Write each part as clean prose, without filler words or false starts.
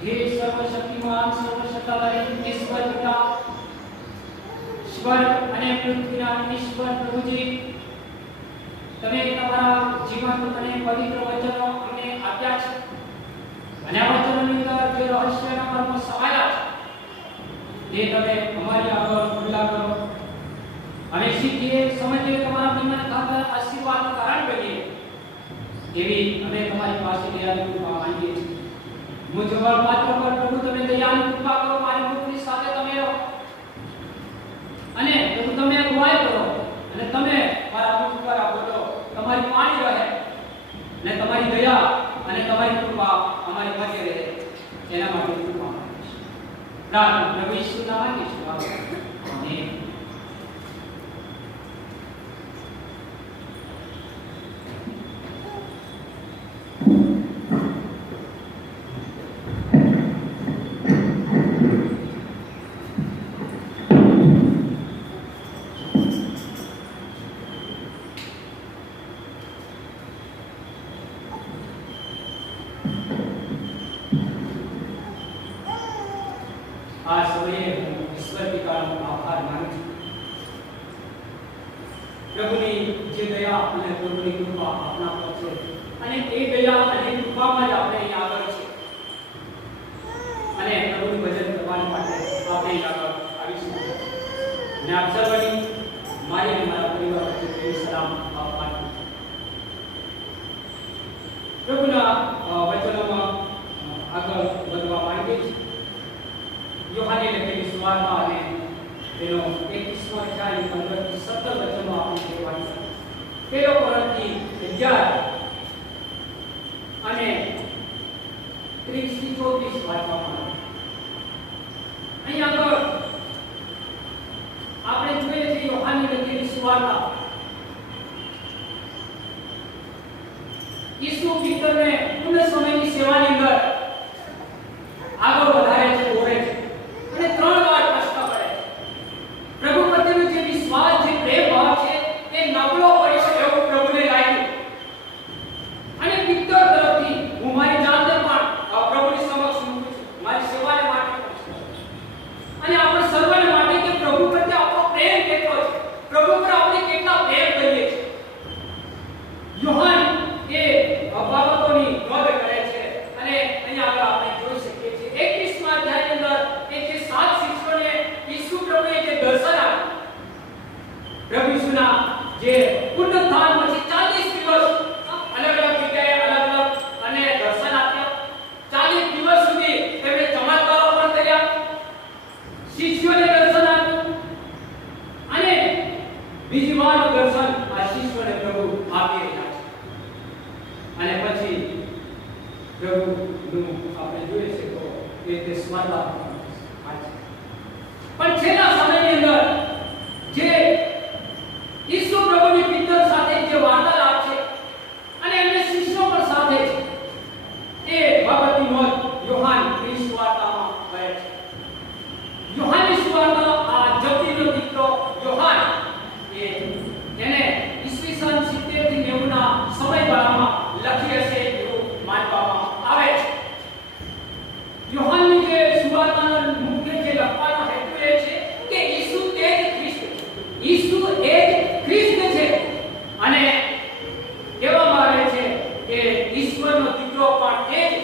हे सर्वशक्तिमान सर्वशक्तिवान ईश्वर पिता स्वर्ग અને પૃથ્વીના ઈશ્વર પ્રભુજી તમે તમારા જીવંત અને પવિત્ર વચનો અમને આપ્યા છે અને આ વચનોની અંદર જે રહસ્યના મર્મો સમાયેલા છે તે તમે અમારી આગળ ખુલ્લા કરો અમે શીખીએ સમજીએ તમારા મહિમા ખાતર આશીર્વાદનું કારણ બનીએ એવી અમે તમારી પાસે દયાની કૃપા માંગીએ છીએ મુજવર પાત્ર પર પ્રભુ તમે દયાની કૃપા કરો મારી મુખની સાથે તમે રહો અને પ્રભુ તમે અગવાઈ કરો અને તમે મારા મુખ પર બોલો તમારી પાણી રહે અને તમારી દયા અને તમારી કૃપા અમારી મધ્ય રહે એના માટે કૃપા પ્રાર્થના પ્રભુ ઈસુના નામે આમેન આ સમયે હું ઈશ્વર પિતાનો આભાર માનું છું પ્રભુની જે દયા અને પ્રભુની કૃપા આપના પર છે અને એ દયા અને કૃપામાં જ આપણે અહીં આગળ છે અને પ્રભુનું ભજન કરવા માટે આપણે અહીં આગળ આવીશું અને આપ સર્વની મારી અને મારા પરિવાર વચ્ચે સલામ આપવાનું પ્રભુના વચનોમાં આગળ વધવા માંગીએ છીએ યોહાને લખેલી સુવાર્તા અને તેનો 21મો અધ્યાય 15 થી 17 વચનો આપણે જોવાની છે પેલો કોરિન્થી 11 અને 30 થી 34 વાંચવામાં અહીં આગળ આપણે જોઈએ છીએ યોહાને લખેલી સુવાર્તા ઈસુ પિતરને પૂર્ણ સમયની સેવાની અંદર આગળ વધારે છે દોરે છે અને ત્રણ વાર પ્રશ્ન કરે પ્રભુ પ્રત્યેનો જે વિશ્વાસ જે પ્રેમ ભાવ છે એ નબળો પડી શકે એવું પ્રભુને લાગ્યું અને પિત્તર તરફથી હું મારી જાતને પણ પ્રભુની સમક્ષ મૂકું છું મારી સેવાને માટે અને આપણે સર્વને માટે કે પ્રભુ પ્રત્યે આપણો પ્રેમ કેટલો છે પ્રભુ પર આપણે કેટલા પ્રેમ કરીએ છીએ યોહાન એ બાબતોની નોંધ કરે છે અને અહીંયા આગળ આપણે જોઈ શકીએ છીએ 21મા અધ્યાયની અંદર એ જે 7 શિષ્યોને ઈસુ પ્રભુએ જે દર્શન આપ્યું પ્રભુ ઈસુના જે પુનરુત્થાન પછી 40 દિવસ અલગ અલગ જગ્યાએ અલગ અલગ અને દર્શન આપ્યા 40 દિવસ સુધી તેમણે ચમત્કારો પણ કર્યા શિષ્યોને દર્શન આપ્યું અને બીજી વાર દર્શન આ શિષ્યોને પ્રભુ આપી રહ્યા છે અને પછી પ્રભુનું આપણે જોઈએ છે તો તે સ્મરણા પણ છેલ્લા સમયની અંદર જે ઈસુ પ્રભુની પિત્તર સાથે જે વાર્તાલાપ છે અને એમને શિષ્યો પણ સાથે છે એ બાબતની નોંધ યોહાન ની સુવાર્તામાં કરે છે યોહાનની સુવાર્તા આ જબદીનો દીકરો યોહાન એને ઈસવીસન 70 થી 90 ના સમયગાળામાં લખી હશે એવું માનવામાં આવે છે યોહાનની જે સુવાર્તાનો મુખ્ય જે લખવાનો હેતુ એ છે કે ઈસુ તે જ ખ્રિસ્ત ઈસુ એ જ ખ્રિસ્ત છે અને કહેવામાં આવે છે કે ઈશ્વરનો દીકરો પણ એ જ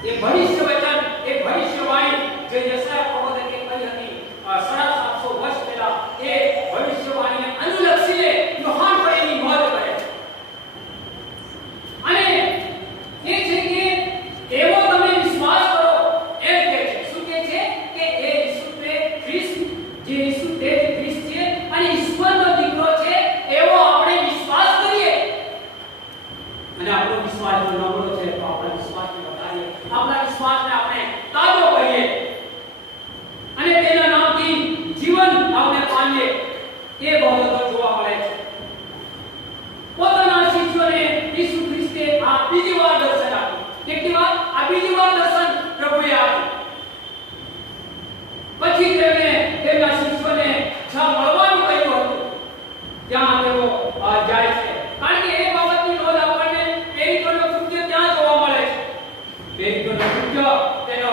છે એ ભવિષ્ય વચન એ ભવિષ્યવાણી જે યશાયા પ્રવચકે કહી હતી 750 વર્ષ પહેલા એ ભવિષ્યવાણીને અનુલક્ષીને યોહાન પણ એની નોંધ કરે છે અને એ છે કે એવો તમે વિશ્વાસ કરો એમ કહે છે શું કહે છે કે એ ઈસુ તે ખ્રિસ્ત જે ઈસુ તે ખ્રિસ્ત છે અને ઈશ્વરનો દીકરો છે એવો આપણે વિશ્વાસ કરીએ અને આપણો વિશ્વાસ જો નબળો છે તો આપણા વિશ્વાસને વધારીએ આપણા વિશ્વાસને આપણે તાજો કરીએ અને તેના નામથી જીવન આપણે પામીએ એ બાબતો જોવા મળે છે પોતાના શિષ્યોને ઈસુ ખ્રિસ્તે આ બીજી વાર દર્શન આપ્યું કેટલી વાર આ બીજી વાર દર્શન પ્રભુએ આપ્યું પછી તેમણે તેમના શિષ્યોને જ્યાં મળવાનું કહ્યું હતું ત્યાં તેઓ જાય છે કારણ કે એ બાબતની નોંધ આપણને પેરિકોનો કૃત્ય ત્યાં જોવા મળે છે પેરિકોનો કૃત્ય તેનો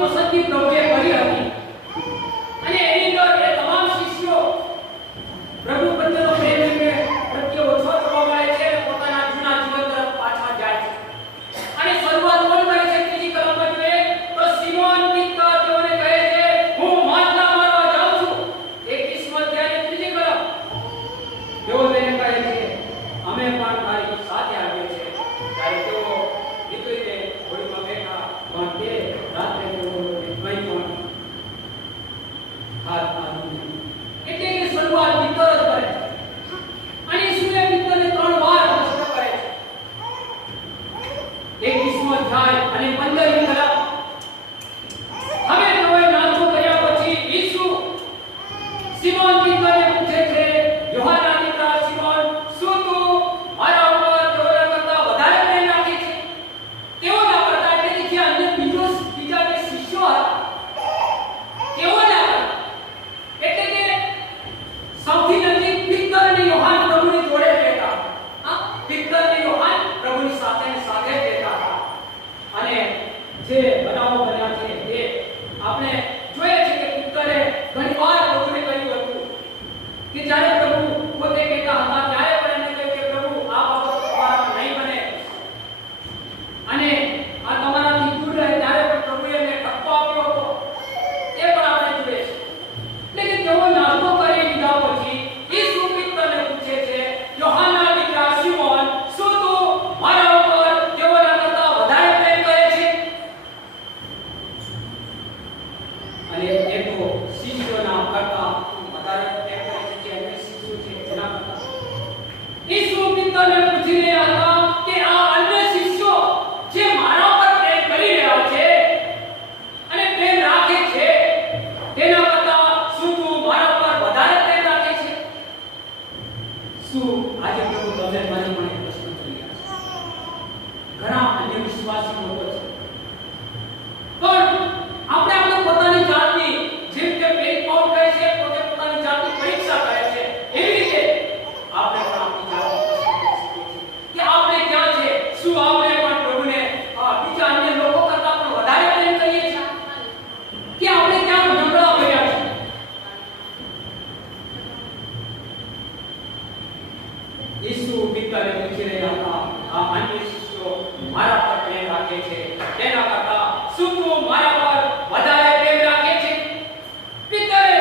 પસંદગી પ્રભુએ કરી હતી અને એની અંદર એ તમામ શિષ્યો પ્રભુ પ્રત્યેનો પ્રેમ એમને પ્રત્યે ઓછો થવા મળે છે અને પોતાના જૂના જીવન તરફ પાછા જાય છે. અને શરૂઆત કોણ કરે છે? ત્રીજી કલમમાં જોઈએ તો સિમોન પિત્તર તેઓને કહે છે હું માટલા મારવા જાઉં છું. 21મો અધ્યાયની ત્રીજી કલમ. તેઓ તેને કહે છે અમે પણ તારી સાથે આવીએ છીએ. ત્યારે તેઓ નીકળીને હોડીમાં બેઠા પણ તે રાત્રે તેઓને કંઈ પણ હાથ આવ્યું નહીં. એટલે કે શરૂઆત પિત્તર જ કરે છે અને ઈસુએ પિત્તરને 3 વાર પ્રશ્ન કરે છે. 21મો અધ્યાય અને 15મી કલમ. હવે તેઓએ નાસ્તો કર્યા પછી ઈસુ સિમોન પિત્તરને પૂછે છે યોહાનના દીકરા સિમોન, શું તું મારા ઉપર તેઓના કરતા વધારે પ્રેમ રાખે છે? તેઓના કરતા એટલે કે જે અન્ય બીજા જે શિષ્યો હતા તેઓના એટલે કે સૌથી નજીક પિત્તર અને યોહાન પ્રભુની જોડે રહેતા. પિત્તર અને યોહાન પ્રભુની સાથે રહેતા હતા. અને જે બનાવો બન્યા છે તે આપણે જોઈએ છે કે પિત્તરે ઘણીવાર પ્રભુને કહ્યું હતું કે જ્યારે પ્રભુ પોતે કહેતા હતા ત્યારે પણ એમને કહ્યું કે પ્રભુ આ બાબત તમારામાં નહીં બને અને આ તમારાથી દૂર રહે. ત્યારે પણ પ્રભુએ એમને ઠપકો આપ્યો હતો. તે પણ આપણે જોઈએ છે. એટલે કે તેઓ નાસ્તો કરી લીધા પછી ઈસુ પિત્તરને પૂછે છે યોહાનના દીકરા સિમોન, શું તું મારા ઉપર તેઓના કરતા વધારે પ્રેમ કરે છે? અને એ તો શિષ્યોના કરતા વધારે પ્રેમ કરે છે જે અન્ય શિષ્યો છે તેના કરતા. ઈસુ પિત્તરને પૂછી રહ્યા હતા કે આ અન્ય શિષ્યો જે મારા ઉપર પ્રેમ કરી રહ્યા છે અને પ્રેમ રાખે છે તેના કરતા શું તું મારા ઉપર વધારે પ્રેમ રાખે છે? શું આજે પ્રભુ તમને મને પણ એક પ્રશ્ન કરી રહ્યા છે? ઘણા અન્ય વિશ્વાસી લોકો છે પણ આપણે પોતાની જાતની જેમ કે પેલી પાઉલ કહે છે પોતે પોતાની જાતની પરીક્ષા કરે છે એવી રીતે આપણે પણ આપણી જાતની પ્રશ્ન કરી શકીએ છીએ કે આપણે ક્યાં છે? શું આપણે પણ પ્રભુને બીજા અન્ય લોકો કરતા પણ વધારે પ્રેમ કરીએ છીએ કે આપણે ક્યાં નબળા પડ્યા છે? ઈસુ પિત્તરને પૂછી રહ્યા હતા આ અન્ય શિષ્યો મારા પર પ્રેમ રાખે છે તેના કરતા શું તું મારા પર વધારે પ્રેમ રાખે છે? પિત્તરે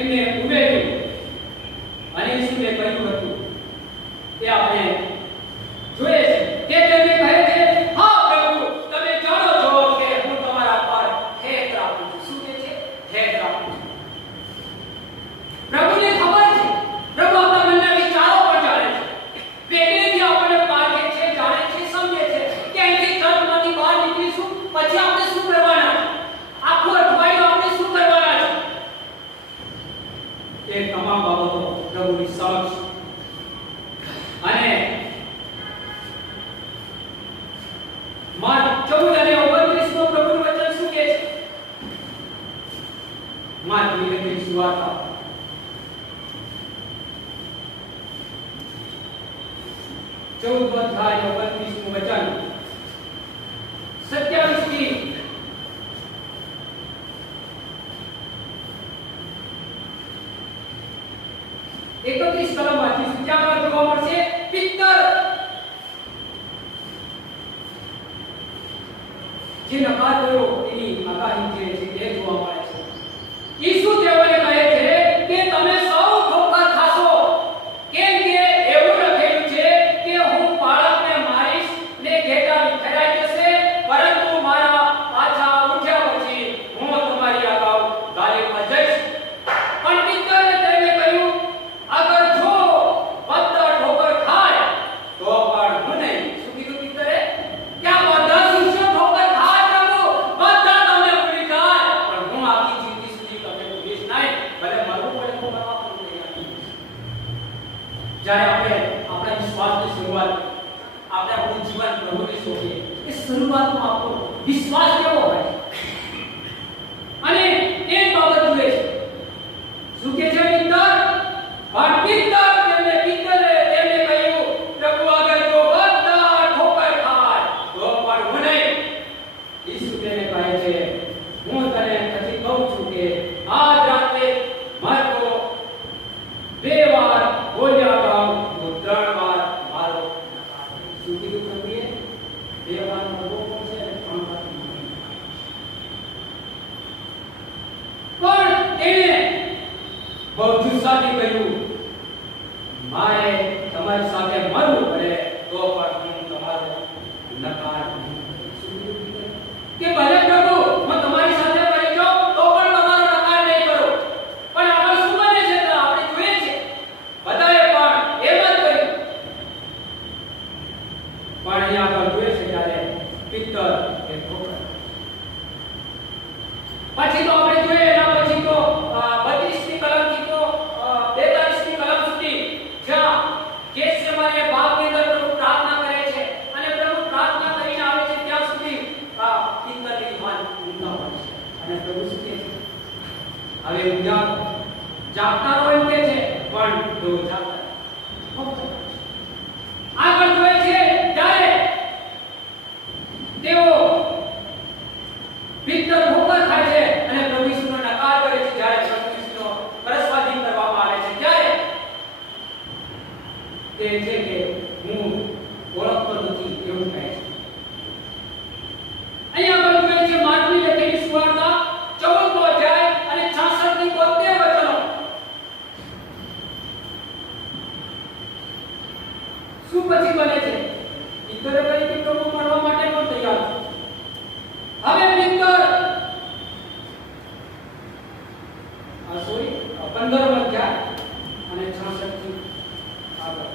એમને ઉમેર્યું અને ઈસુએ કહ્યું હતું તે આપણે જોઈએ છે કે તેમને કહે છે હા પ્રભુ, તમે જાણો છો કે હું તમારા પર હેત રાખું છું. શું કહે છે? હેત રાખું છું. પ્રભુને ખબર છે. પ્રભુ આપણા મનના વિચારો પણ જાણે છે. પહેલેથી આપણને પારખે છે, જાણે છે, સમજે છે કે અહીંથી ચર્ચમાંથી બહાર નીકળીશું પછી આપણે શું કરવાના છે, આખું અઠવાડિયું આપણે શું કરવાના છે. એ તમામ બાબતો પ્રભુની સમક્ષ અને માર્ક 14 અને 29 નો પ્રભુનું વચન શું કહે છે? માર્ક ની સુવાર્તા 14 અધ્યાય 29 નું વચન 27 થી 31 કલમમાંથી ત્યાં જોવા મળશે પિત્તર જે નકાર કર્યો એની આગાહી જે છે તે જોવા મળે છે. ઈસુ તેઓને કહે છે કે તમે સૌ ઠોકર ખાશો કેમ કે એવું લખેલું છે કે હું બાળકને મારીશ ને ઘેટા વિખરાઈ જશે પરંતુ મારા પાછા ઉઠ્યા પછી હું તમારી આગળ ગાલીમાં જઈશ. પણ પિત્તરે તેને કહ્યું અગર જો બધા ઠોકર ખાય તો પણ હું નહીં. શું કીધું પિત્તરે? ત્યાં બધા શિષ્યો ઠોકર ખાય પ્રભુ, બધા તમને ભૂલી જાય પણ હું આખી જિંદગી સુધી તમને ભૂલીશ નહીં. ભલે મરવું પડે તો મરવા પણ તૈયાર છું. જ્યારે આપણે આપણા વિશ્વાસની શરૂઆત આપણે આપણું જીવન પ્રભુને સોંપીએ એ શરૂઆતમાં આપણો વિશ્વાસ કેવો હોય અને એ બાબત જુએ છે. શું કે છે પિત્તર? પણ પિત્તરે તેમને કહ્યું પ્રભુ આગળ જો બધા ઠોકર ખાય તો પણ હું નહીં. બે વારનો લોકો છે અને ત્રણ વારનો નહીં. પણ તેણે બહુ જુસ્સાથી કહ્યું, મારે તમારી સાથે મરવું પડે તો પણ હું તમારો નકાર નહીં કરીશ. કે ભલે પ્રભુ હું તમારી સાથે મરી જાઉં તો પણ તમારો નકાર નહીં કરું. પણ આગળ શું બને છે તો આપણે જોઈએ છે બધાએ પણ એમ જ કર્યું. પણ અહીંયા આગળ જોઈએ છે ત્યારે પિત્તર એ ઠોકર. પછી તો આપણે જોઈએ એના પછી તો 32 ની કલમથી તો 42 ની કલમ સુધી જ્યાં ગેત્સેમાને બાગની અંદર પ્રભુ પ્રાર્થના કરે છે અને પ્રભુ પ્રાર્થના કરીને આવે છે ત્યાં સુધી પિત્તરની વાત ઊંઘતા હોય છે. અને પ્રભુ શું કહે છે? હવે ઊંઘા જાગતા રહો એમ કહે છે, પણ તેઓ જાગતા નથી. આગળ જોઈએ છે ત્યારે તેઓ પિત્તર ઠોકર ખાય છે અને પ્રભુ ઈસુનો નકાર કરે છે. જ્યારે પ્રભુ ઈસુનો પરસ્વાધીન કરવામાં આવે છે ત્યારે તે છે કે હું ઓળખતો નથી એવું કહે છે. અહીંયા આગળ જોઈએ છે માર્કની લખેલી સુવાર્તા 14મો અધ્યાય અને 66 થી 72 વચનો. શું પછી બને છે? પિત્તરે કહ્યું કે પ્રભુ મરવા માટે પણ તૈયાર છે. હવે પિત્તર 15મો અધ્યાય અને 66 થી આગળ.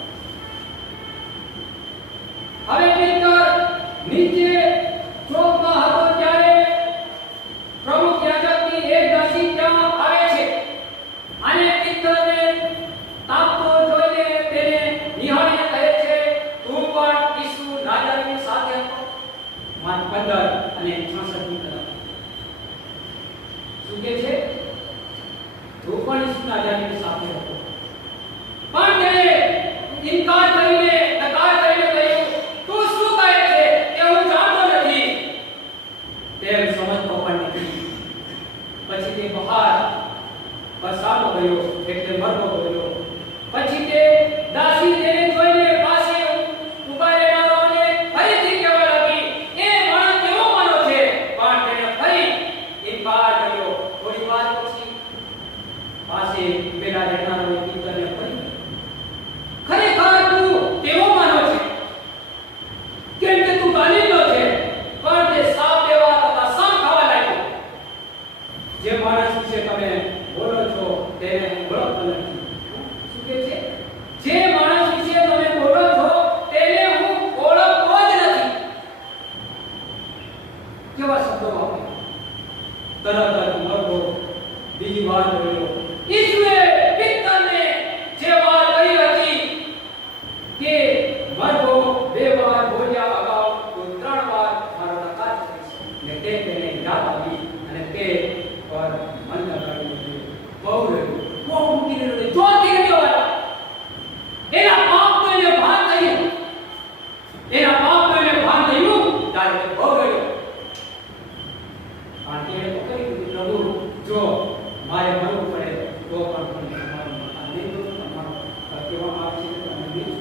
હવે પિત્તર નીચે ચોકમાં હતો ત્યારે પ્રમુખ યાજકની એક દાસી ત્યાં આવે છે અને પિત્તરને તાપતો જોઈને તેને નિહાળીને કહે છે, તું પણ ઈસુ નાઝારીની સાથે હતો. માર્ક 15 અને 66 ની કલમ. શું કહે છે? તું પણ ઈસુ નાઝારીની સાથે હતો. પણ તેણે ઇનકાર કરીને નકાર કરીને કહ્યું, તું શું કહે છે તે હું જાણતો નથી. તેમ સમજતો પણ નથી. પછી તે બહાર પસારો ગયો એટલે મરતો ગયો. પછી તે દાસી તેને જોઈને પાસે ઊભા રહેનારાઓને ફરીથી કહેવા લાગી, એ માણસ કેવો માનો છે? પણ તેણે ફરી ઇનકાર કર્યો. થોડી વાર પછી પાસે પેલા રહેનારાઓએ પિત્તરને ફરી, ખરેખર તું કેવો માનો છે? કેમ કે તું ગાલીલો છે. પણ તે સાપ દેવા તથા સમ ખાવા લાગ્યો. જે માણસ વિશે તમે બોલો છો તેને હું ઓળખતો નથી. શું કહે છે? જે માણસ વિશે તમે બોલો છો તેને હું ઓળખતો જ નથી. કેવા શબ્દો વાપરે! તરત જ મરતો બીજી વાર બોલ્યો. ઈસુએ પિત્તરને જે વાત કહી હતી કે મરવો 2 વાર બોલ્યા અગાઉ તો 3 વાર મારો નકાર કરીશ, ને તે તેને યાદ આવી અને તે પર મન લગાડ્યું. બહુ રહ્યું, બહુ મૂકીને રહ્યું, જોરથી રહ્યો. એના પાપનું એને ભાન થયું. એના પાપનું એને ભાન થયું ત્યારે તે બહુ રહ્યો. કારણ કે એને તો કહી દીધું, પ્રભુ જો મારે મરવું પડે તો પણ તમારું મકાન નહીં દો. તમારો કહેવામાં આવે છે કે તમે નહીં.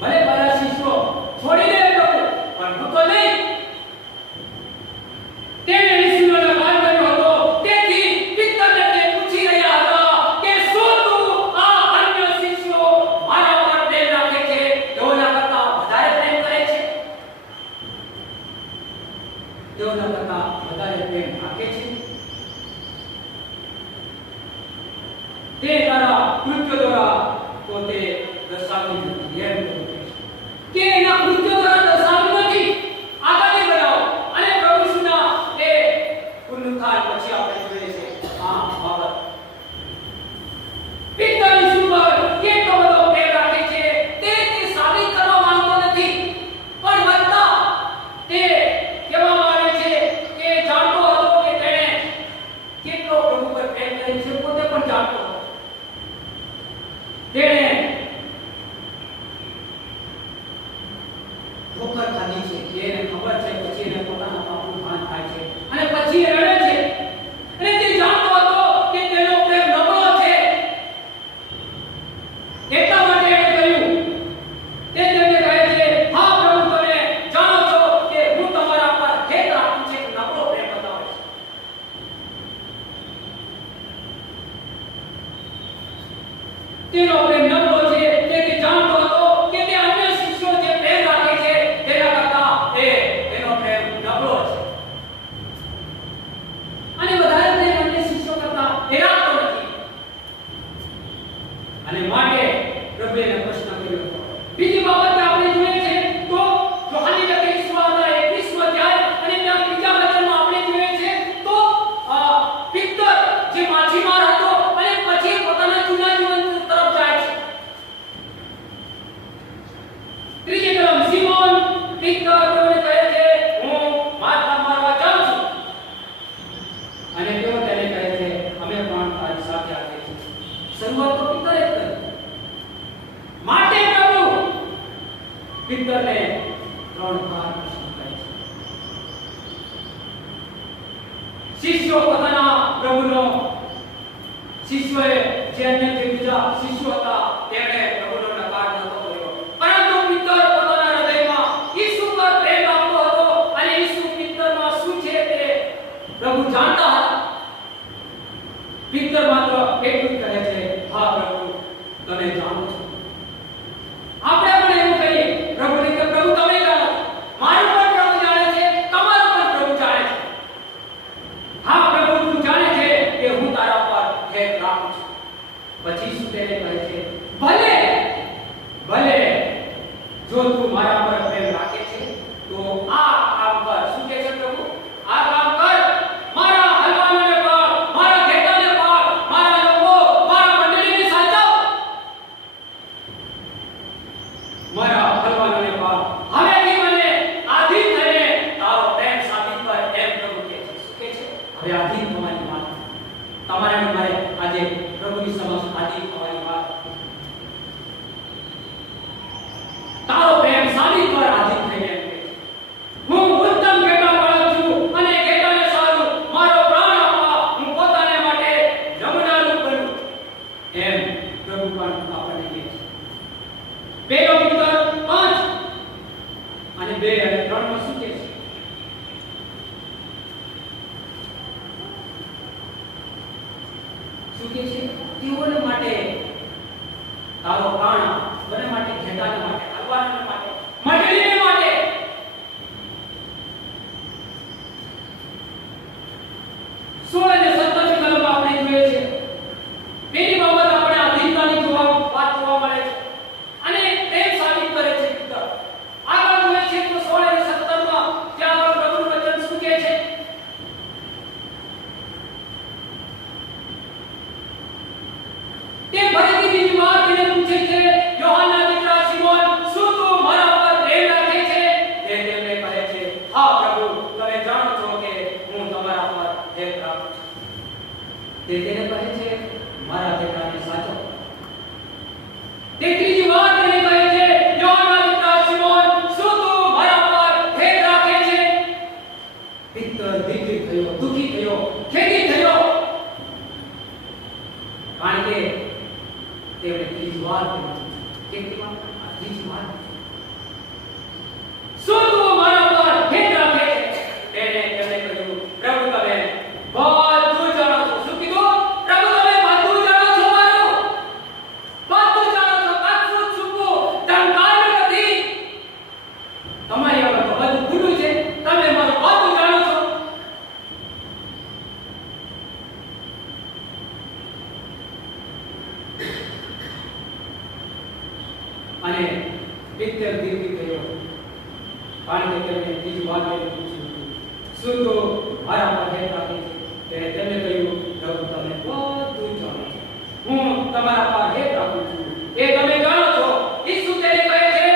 ભલે બધા શિષ્યો છોડી દે પ્રભુ, પણ હું તો નહીં. તેણે ઈસુનો નકાર કર્યો હતો. તેથી પિત્તરને તે પૂછી રહ્યા હતા કે શું તું આ અન્ય શિષ્યો મારા પર પ્રેમ રાખે છે તેઓના કરતાં વધારે પ્રેમ કરે છે? તેઓના કરતાં વધારે પ્રેમ રાખે છે? તે તારા કૃત્ય દ્વારા તો તે દર્શાવી નથી. એમ કે એના કૃત્ય દ્વારા દર્શાવ્યું નથી. આગળ બનાવો અને પ્રભુ ઈસુના એ પુનરુત્થાન પછી આપણે જોઈએ છે આ બાબત. પિત્તર ઈસુ પર કેટલો બધો પ્રેમ રાખે છે તે સાબિત કરવા માંગતો નથી. પણ વત્તા તે કહેવામાં આવે છે કે જાણતો હતો કે તેણે કેટલો પ્રભુ પર પ્રેમ કરે છે. પોતે પણ જાણતો હતો. તેણે ઠોકર ખાધી છે કે એને ખબર છે. પછી એને પોતાના પાપનું ભાન થાય છે અને પછી એ રડે છે. અને તે જાણતો હતો કે તેનો પ્રેમ નબળો છે. એટલા માટે એણે કહ્યું. તે તેમને કહે છે, હા પ્રભુ તમે જાણો પિત્તર તેઓને કહે છે હું માથા મારવા જાઉં છું, અને તેઓ તેને કહે છે અમે પણ તારી સાથે આવીએ છીએ. શરૂઆત તો પિત્તરે જ કરી. માટે પ્રભુ પિત્તરને 3 વાર પ્રશ્ન કરે છે. શિષ્યો પોતાના પ્રભુનો શિષ્યોએ જે અન્ય જે બીજા શિષ્યો હતા તેમણે પ્રભુનો નકાર નહોતો કર્યો, પરંતુ પિત્તર પોતાના હૃદયમાં ઈસુ પર પ્રેમ રાખતો હતો અને ઈસુ પિત્તરમાં શું છે તે પ્રભુ જાણતા હતા. પિત્તર માત્ર એટલું જ કહે છે હા પ્રભુ તમે જાણો છો. આપણે પણ એવું કહીએ પ્રભુને કે પ્રભુ તમે જાણો છો, મારું પણ પ્રભુ જાણે છે, તમારું પણ પ્રભુ જાણે છે. હા પ્રભુ તું જાણે છે કે હું તારા પર હેત રાખું છું. પછી શું તેને કહે છે ભલે ભલે જો તું મારા પર પ્રેમ રાખે છે તો આ કામ કર. શું કહે છે પ્રભુ? આ કામ કર. મારા હલવાનોને પાડ, મારા ઘેટાને પાડ, મારા લોકો, મારા મંડળીને સાચવ. મારા હલવાનોને પાડ. હવેથી મને આધીન થઈને તારો પ્રેમ સાબિત કર એમ પ્રભુ કહે છે. શું કહે છે? હવે આધીન થવાની વાત. તમારે અને મારે આજે પ્રભુની સમક્ષ આધીન થવાની વાત. તારો પ્રેમ સાબિત કર આધીન થઈને એમ કહે છે. હું ઉત્તમ ઘેટા પાળક છું અને ઘેટાને સારું મારો પ્રાણ આપવા હું પોતાને માટે જમનારું કરું એમ પ્રભુ પણ આપણને કહે છે. પેલો પિત્તર 5 અને 2 અને 3 માં શું કહે છે? શું કહે છે? તેઓને માટે તારો પ્રાણ આપ, બને માટે ઘેટાને માટે, હલવાનોને માટે, મંડળીને માટે. સોળ અને 17 કલમ આપણે જોઈએ છે. પેલી બાબત આપણે આધીનતાની વાત જોવા મળે છે અને પ્રેમ સાબિત કરે છે પિત્તર. આગળ જોઈએ છે તો 16 અને 17 માં ત્યાં આગળ પ્રભુનું વચન શું કહે છે? તે ફરીથી બીજી વાર તેને પૂછે છે યોહાનના દીકરા સિમોન શું તું મારા પર પ્રેમ રાખે છે? તે તેમને કહે છે હા પ્રભુ તમે જાણો છો કે હું તમારા પર હેત રાખું છું. તે તેને કહે છે મારા ઘેટાને સાચવ. તે ત્રીજી વાર તેને કહે છે યોહાનના દીકરા સિમોન શું તું મારા પર હેત રાખે છે? પિત્તર દિલગીર થયો, દુખી થયો, ખેદી થયો, કારણ કે તેમણે ત્રીજી વાર કેટલી વાર? ત્રીજી વાર શું તું મારા પર હેત રાખે છે? તેમણે કહ્યું પ્રભુ તમે બધું જાણો છો. શું કીધું? પ્રભુ તમે બધું જાણો છો, મારું બધું જાણો છો, કશું છુપું ઢંકાયેલું નથી. તમારી આગળ તો બધું ખુલ્લું છે, તમે મારું બધું જાણો છો. અને પિત્તર દિલગીર થયો, કારણ કે તેમણે ત્રીજી વાર પૂછ્યું શું તો મારા પર હેત રાખે છે? ત્યારે તેમણે કહ્યું પ્રભુ તમે બધું જાણો છો, હું તમારા પર હેત રાખું છું એ તમે જાણો છો. ઈસુ તેને કહે છે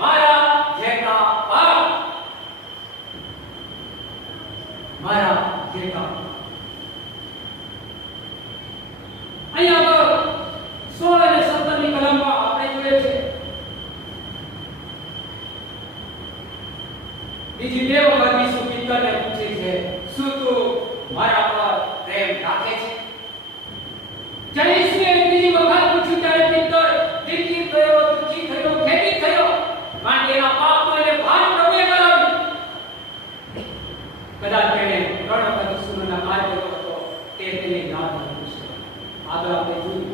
મારા ઘેટા પાળ, મારા ઘેટા. અહીંયા આગળ 16 અને 17 ની કલમમાં આપણે જોઈએ છે બીજી 2 વખત ઈસુ પિત્તરને પૂછે છે શું તું મારા પર પ્રેમ રાખે છે? જ્યારે ઈસુએ ત્રીજી વખત પૂછ્યું ત્યારે પિત્તર દિલગીર થયો, દુઃખી થયો, ખેદિત થયો, કારણ કે એના પાપનું એને ભાન પ્રભુએ કરાવ્યું. કદાચ તેણે 3 વખત ઈસુનો નકાર કર્યો હતો તે તેને યાદ આવ્યું છે. આગળ આપણે જોયું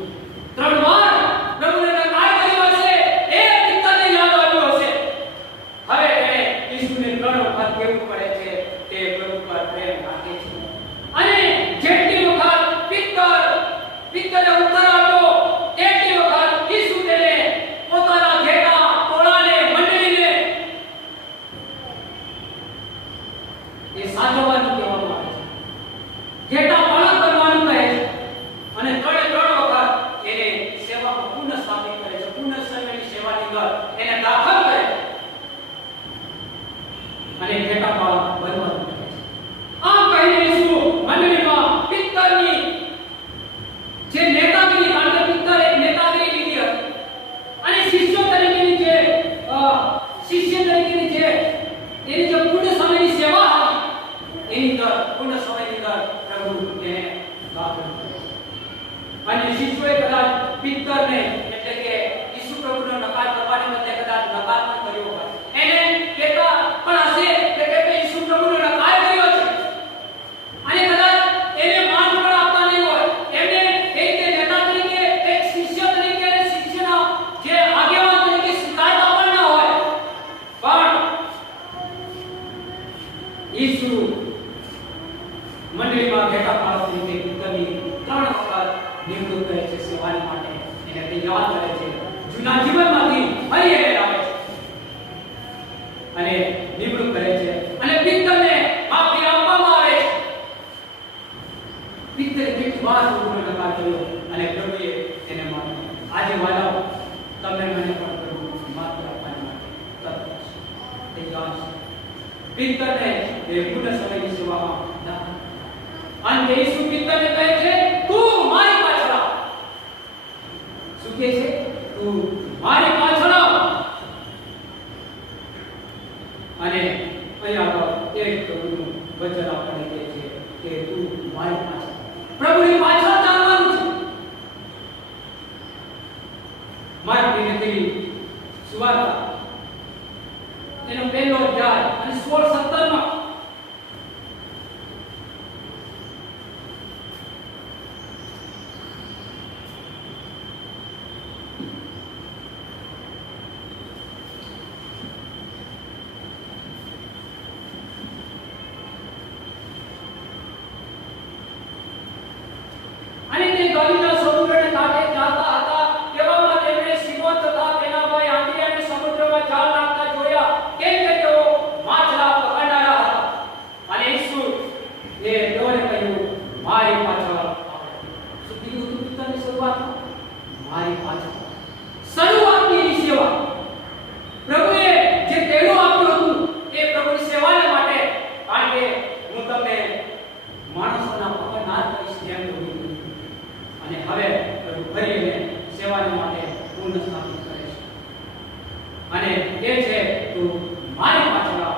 3 વાર પ્રભુને નકાર કર્યો હશે એ પિત્તરને યાદ આવ્યું હશે. હવે તેણે ઈસુને 3 વખત કહેવું પડે છે તે પ્રભુ પર પ્રેમ રાખે છે અને અને ઘેટા પાળા બનવાનું કહે છે. આમ કહીને ઈસુ મંડળીમાં પિત્તરની જે નેતાગીરી, કારણ કે પિત્તર એક નેતાગીરી લીધી હતી અને શિષ્ય તરીકેની જે એની જે પૂર્ણ સમયની સેવા હતી એની અંદર પૂર્ણ સમયની અંદર પ્રભુ એને દાખલ કર્યો. અને શિષ્યોએ કદાચ પિત્તરને એટલે કે ઈસુ પ્રભુનો નકાર કરવાને બદલે કદાચ નકાર પણ કર્યો હોય. એને કહેતા પણ હશે કે ઈસુ પ્રભુનો નકાર કર્યો છે અને કદાચ એને માન પણ આપતા નહીં હોય. એમને એક નેતા તરીકે, એક શિષ્ય તરીકે અને શિષ્યના જે આગેવાન તરીકે સ્વીકારતા પણ ન હોય. પણ ઈસુ મંડળીમાં ઘેટા પાળા તરીકે પિત્તરની 3 વખત નિમણૂક કરે છે સેવાની માટે. એને તૈયાર કરે છે, જૂના જીવનમાંથી ફરી એને લાવે છે અને નિમણૂક કરે છે અને પિત્તરને માફી આપવામાં આવે છે. પિત્તરે કેટલી વાર પ્રભુનો નકાર કર્યો અને પ્રભુએ તેને માફી આપી. આજે વાલાઓ, તમને મને પણ પ્રભુ માફી આપવાની માટે તત્પર છે, તૈયાર છે. પિત્તરને એ પૂર્ણ સમયની સેવામાં દાખલ. અને ઈસુ પિત્તરને કહે છે, તું મારી પાછળ આવ. શું કહે છે? તું મારી પાછળ આવ. અને અહીંયા આગળ એક પ્રભુનું વચન આપણને કહે છે કે તું મારી પાછળ. પ્રભુની પાછળ ચાલવાનું છે. માર્કની લખેલી સુવાર્તા એનો 1લો અધ્યાય અને 16-17 માં અને તે ગલીના સમુદ્રને કાંઠે ચાલતા હતા. તેવામાં તેમણે સિમોન તથા તેના ભાઈ આંદ્રિયાને સમુદ્રમાં જાળ નાખતા જોયા, કેમ કે તેઓ માછલા પકડનારા હતા. અને ઈસુ તેઓને કહ્યું, મારી પાછળ આવો. શું કીધું હતું પિત્તરની શરૂઆતમાં? મારી પાછળ. શરૂઆતની સેવા પ્રભુએ જે તેડું આપ્યું હતું એ પ્રભુની સેવાને માટે, કારણ કે હું તમને માણસોના પકડનાર કરીશ તેમ કહ્યું. અને હવે પ્રભુ ફરી એને સેવાને માટે પૂર્ણ સ્થાપિત કરે છે અને એ છે, તું મારી પાછળ આવ.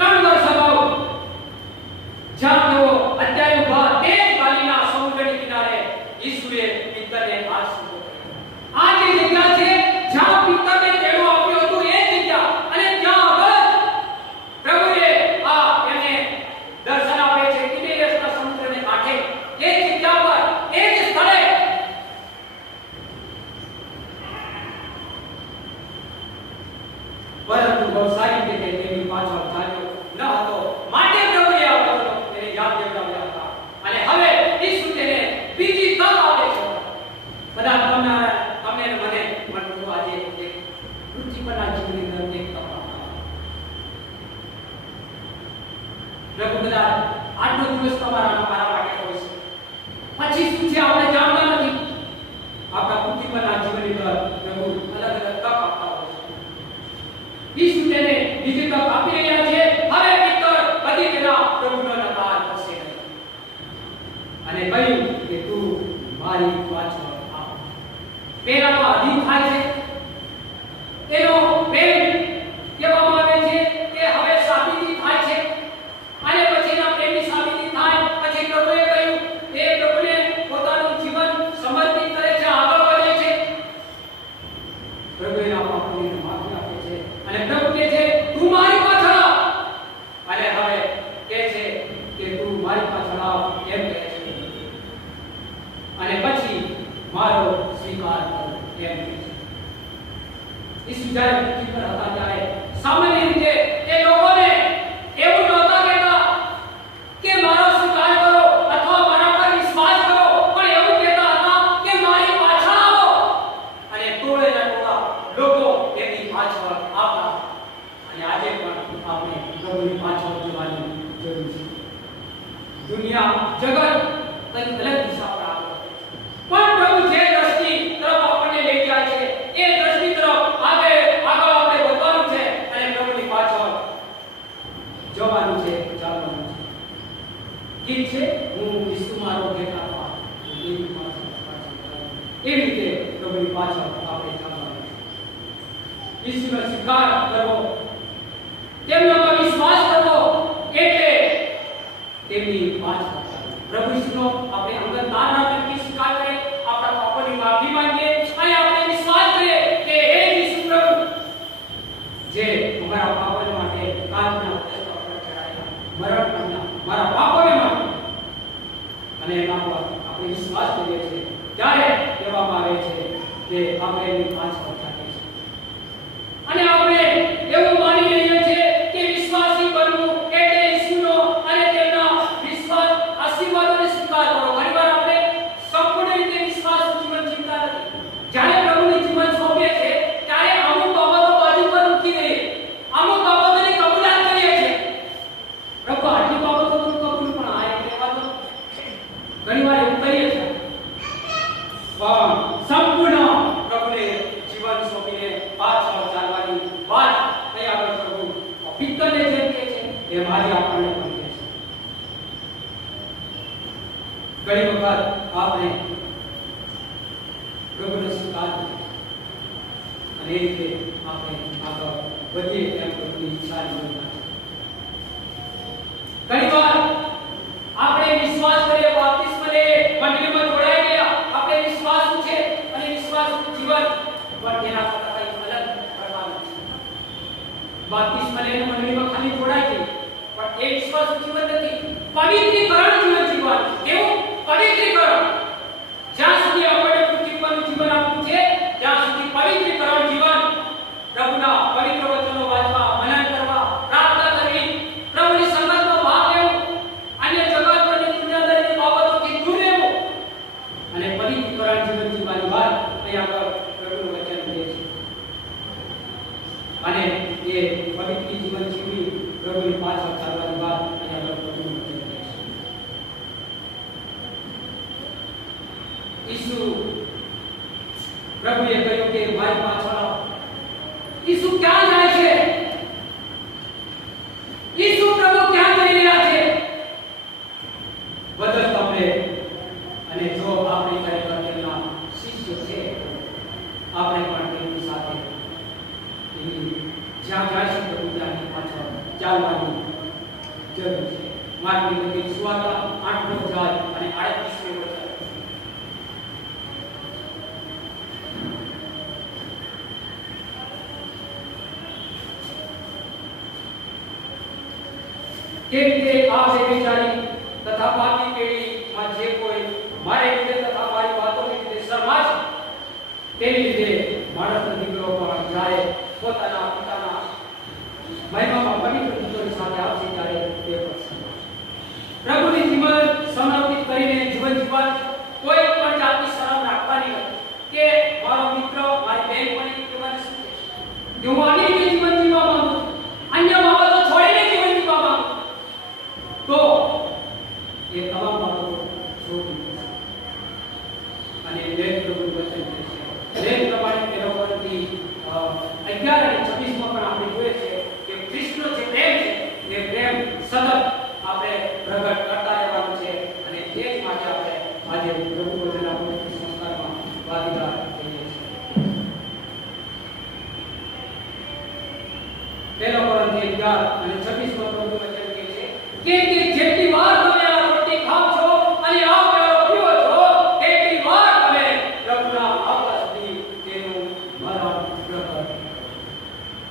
3 વર્ષ અગાઉ જ્યાં તેઓ અત્યારે ઊભા તે ગાલીના સમુદ્રની કિનારે ઈસુએ પિત્તરને હાથ સીધો કર્યો. આ જે જગ્યા છે જ્યાં પિત્તરને તેડું આપ્યું હતું એ જગ્યા, અને ત્યાં આગળ પ્રભુએ એને દર્શન આપે છે તિબેરિયસના સમુદ્રને કાંઠે. એ જગ્યા પર, એ જ સ્થળે પરંતુ બહુ સારી રીતે તેની પાછળ ચાલ્યો ન હતો, માટે પ્રભુએ આ વચનો તેને યાદ દેવડાવ્યા હતા. અને હવે ઈસુ તેને બીજી તક આપે છે. બધા તમને અને મને પણ આજે એક પૃથ્વી પરના જીવનની અંદર એક તક આપતા. પ્રભુ બધા આટલો દિવસ મારા માટે હોય છે, પછી શું છે આપણે જાણતા નથી. આપણા પૃથ્વી પરના જીવનની અંદર પ્રભુ અલગ અલગ તક આપતા હોય છે. ઈસુ તેને બીજી તક આપી રહ્યા છે. હવે પિત્તર કદી તેના પ્રભુનો નકાર કરશે નહીં અને કહ્યું કે તું મારી પાછળ આવ. પહેલા તો અધીન થાય છે, એનો પ્રેમ કહેવામાં આવે છે કે હવે સાબિતી થાય છે અને પછી એના પ્રેમની સાબિતી થાય. પછી પ્રભુએ કહ્યું, એ પ્રભુને પોતાનું જીવન સમર્પિત કરે છે, આગળ વધે છે. પ્રભુ એના પાપોની માફી આપે છે અને પ્રભુ કહે છે, તું મારી પાછળ આવ. અને હવે કહે છે કે તું મારી પાછળ આવ એમ કહે છે અને પછી મારો સ્વીકાર કર એમ કહે છે. ઈસુ જ્યારે પૃથ્વી પર હતા ત્યારે સામાન્ય રીતે એ લોકોને એવું નહોતા કહેતા કે મારો સ્વીકાર કરો અથવા મારા પર વિશ્વાસ કરો, પણ એવું કહેતા હતા કે મારી પાછળ આવો. અને ટોળેના ટોળા લોકો એની પાછળ આવતા. અને આજે પણ આપણે પ્રભુની પાછળ જવાની જરૂર છે. દુનિયા, જગત કંઈક અલગ દિશા પર આગળ પણ પ્રભુ જે દ્રષ્ટિ તરફ આપણને લઈ જાય છે એ દ્રષ્ટિ તરફ આગળ આપણે વધવાનું છે અને પ્રભુની પાછળ ઈસુનો સ્વીકાર કરવો, તેમનામાં વિશ્વાસ કરવો, એટલે તેમની પાછળ પ્રભુ ઈસુનો આપણે અંગત દાન આપી સ્વીકાર કરીએ, આપણા પાપોની માફી માંગીએ અને આપણે વિશ્વાસ કરીએ કે હે ઈસુ પ્રભુ, જે અમારા પાપો માટે કાળના ઉપર ચડાયા, મરણ પામ્યા, મારા પાપોને માફી, અને એના પર આપણે વિશ્વાસ કરીએ છીએ, ત્યારે કહેવામાં આવે છે કે આપણે એની પાછળ ચાલીએ છીએ અને આપણે એવું માની લઈએ છીએ કે વિશ્વાસી બનવું એટલે ઈસુનો અને તેમના વિશ્વાસ આશીર્વાદોને સ્વીકાર કરો. ઘણીવાર આપણે સંપૂર્ણ રીતે વિશ્વાસનું જીવન જીવતા નથી. જ્યારે પ્રભુનું જીવન સોંપીએ છીએ ત્યારે અમુક બાબતો બાજુ પર મૂકી દઈએ, અમુક બાબતોની કબૂલાત કરીએ છીએ. પ્રભુ આટલી બાબતો તો કબૂલ, પણ આ એક બાબતો ઘણીવાર એવું કરીએ છીએ, પણ સંપૂર્ણ પ્રભુને જીવન સોંપીને પાછળ ચાલવાની વાત કઈ આગળ પ્રભુ પિત્તરને જેમ કહે છે એ આજે આપણને પણ કહે છે. ઘણી વખત આપણે પ્રભુને સ્વીકાર કરીએ અને એ રીતે આપણે આગળ વધીએ તેમ પ્રભુની ઈચ્છાની યોજના છે. ઘણીવાર આપણે વિશ્વાસ કરીએ, બાપ્તિસ્મ લઈએ, મંડળીમાં જોડાઈ ગયા, આપણે વિશ્વાસ છે અને વિશ્વાસનું જીવન પણ તેના કરતા કંઈક અલગ કરવાનું છે. બાપ્તિસ્મ લઈને મંડળીમાં ખાલી જોડાઈ ગઈ, પણ એ વિશ્વાસનું જીવન નથી, પવિત્રીકરણ જીવન જીવવાનું છે. કેવું પવિત્રીકરણ? જ્યાં સુધી આપણે પૃથ્વી પરનું જીવન આપવું છે ત્યાં સુધી પવિત્રીકરણ જીવન, પ્રભુના પવિત્ર વચનો વાંચવા, મનન કરવા, પ્રાર્થના કરવી, પ્રભુની સંગતમાં ભાગ લેવો, અન્ય જગત અને દુનિયાદારીની બાબતોથી દૂર રહેવું અને પવિત્રીકરણ જીવન જીવવાની વાત અહીં આગળ પ્રભુનું વચન કહે છે. અને એ પવિત્ર જીવન જીવી પ્રભુની પાછળ ચાલવાની વાત અહીં આગળ પ્રભુનું વચન કહે છે. ઈસુ પ્રભુએ કહ્યું કે મારી પાછળ આવો. ઈસુ ક્યાં જાય છે? ઈસુ પ્રભુ ક્યાં જઈ રહ્યા છે? બદલ તમને અને જો આપણે ખરેખર તેમના શિષ્ય છે, આપણે પણ તેમની સાથે જ્યાં જાય છે પ્રભુ ત્યાંની પાછળ ચાલવાની જરૂર છે. માર્કની લખેલી સુવાર્તા 8નો અધ્યાય અને 38મી વચન. કેમ કે આ વ્યભિચારી તથા પાપી પેઢીમાં જે કોઈ મારી રીતે તથા મારી વાતોની રીતે શરમા છે, તેની રીતે માણસનો દીકરો પણ જ્યારે પોતાના પિતાના મહિમામાં પવિત્ર દૂતોની સાથે આવશે ત્યારે તે પડશે. પ્રભુની જીવન સમર્પિત કરીને જીવન જીવન, કોઈ પણ જાતની શરમ રાખવાની નથી કે મારો મિત્ર, મારી બહેન મને કે મને શું કહેશે, કે હું આની રીતે જીવન જીવવા માંગુ છું, અન્ય બાબતો છોડીને જીવન જીવવા માંગુ છું, તો એ તમામ બાબતો છોડી અને વેદ પ્રભુનું વચન કહે છે. વેદ પ્રમાણે તે લોકોથી 11 અને 26 માં પણ આપણે જોઈએ છે કે કૃષ્ણનો જે પ્રેમ છે એ પ્રેમ સતત આપણે પ્રગટ કરતા રહેવાનું છે અને તે જ માટે આપણે આજે પ્રભુ વચનના પવિત્ર સંસ્કારમાં ભાગીદાર થઈએ છીએ. પહેલો કોરિન્થીય 11 અને 26 માં પ્રભુ વચન કહે છે કે જેટલી વાર તમે આ રોટી ખાવ છો અને આ પ્યાલો પીવો છો, તેટલી વાર તમે પ્રભુના આવતા સુધી તેનું મરણ પ્રગટ.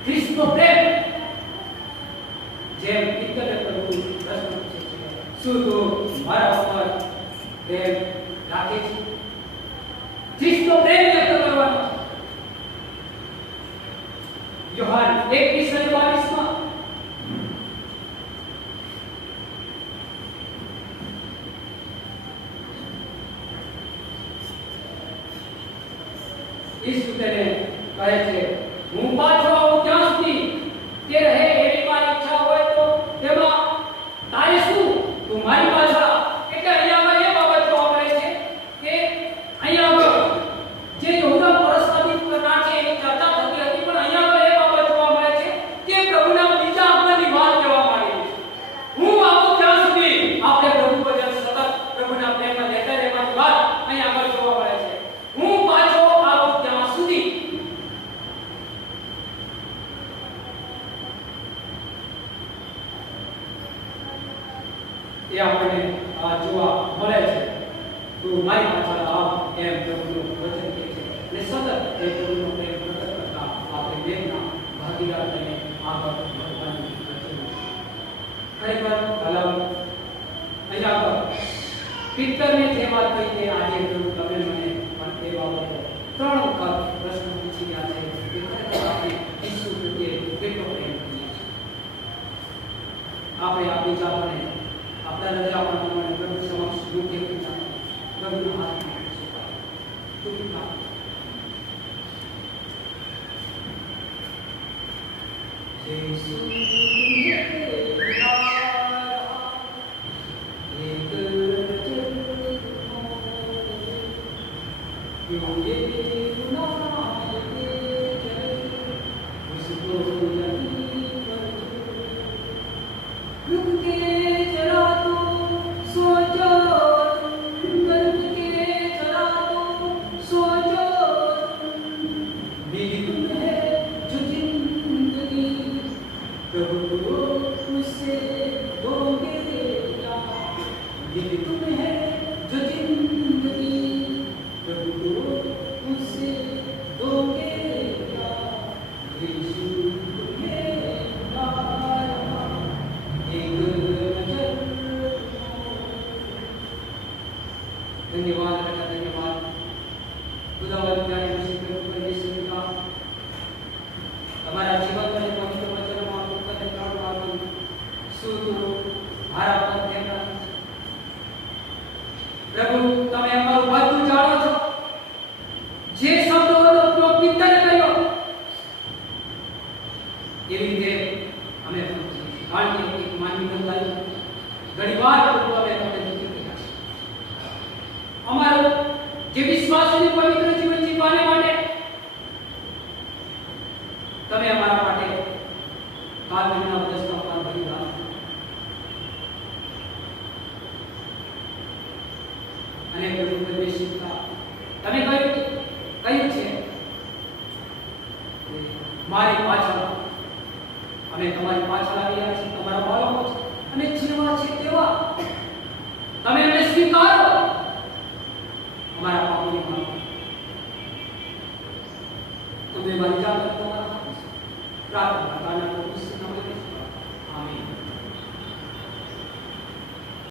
ખ્રિસ્તનો પ્રેમ જેમ પિત્તરે પ્રભુ પ્રશ્ન પૂછે છે, શું તું મારા ઉપર પ્રેમ રાખે છે? ખ્રિસ્તનો પ્રેમ વ્યક્ત કરવાનો છે. યોહાન 21:22 માં ઈસુ તેને કહે છે, હું પાછો આવું ત્યાં સુધી તે રહે એવી મારી ઈચ્છા હોય તો તેમાં તારે શું? તું મારી પાછળ આવ. એટલે અહીંયા એ બાબત જોવા મળે છે કે અહીંયા જે યહૂદા પરસ્પરિક પ્રકાર છે એની ચર્ચા થતી હતી, પણ અહીંયા એ બાબત જોવા મળે છે કે પ્રભુના બીજા આગળની વાત કહેવા માંગે છે. હું આવું ત્યાં સુધી આપણે પ્રભુ વચન સતત પ્રભુના પ્રેમમાં લેતા રહેવાની વાત અહીંયા આગળ જોવા મળે છે. હું પાછો આવું ત્યાં સુધી એ આપણને જોવા મળે છે. તો મારી પાછળ આવ એમ પ્રભુનું વચન કહે છે અને સતત એ પ્રભુનો પ્રેમ પ્રગટ કરતા આપણે બેના ભાગીદાર થઈને આગળ વધવાની રચના ખરેખર હલાવ અહીંયા આગળ પિત્તરને જે વાત કહી કે આજે પ્રભુ તમે મને પણ એ બાબતે 3 વખત પ્રશ્ન પૂછી રહ્યા છે કે ખરેખર આપણે ઈસુ પ્રત્યે કેટલો પ્રેમ કરીએ છીએ. આપણે આપણી જાતને આપણા હૃદયમાં પ્રભુ સમક્ષ યોગ્ય રીતે પ્રભુના હાથમાં સુપાય. મારી પાછળ અમે તમારી પાછળ આવ્યા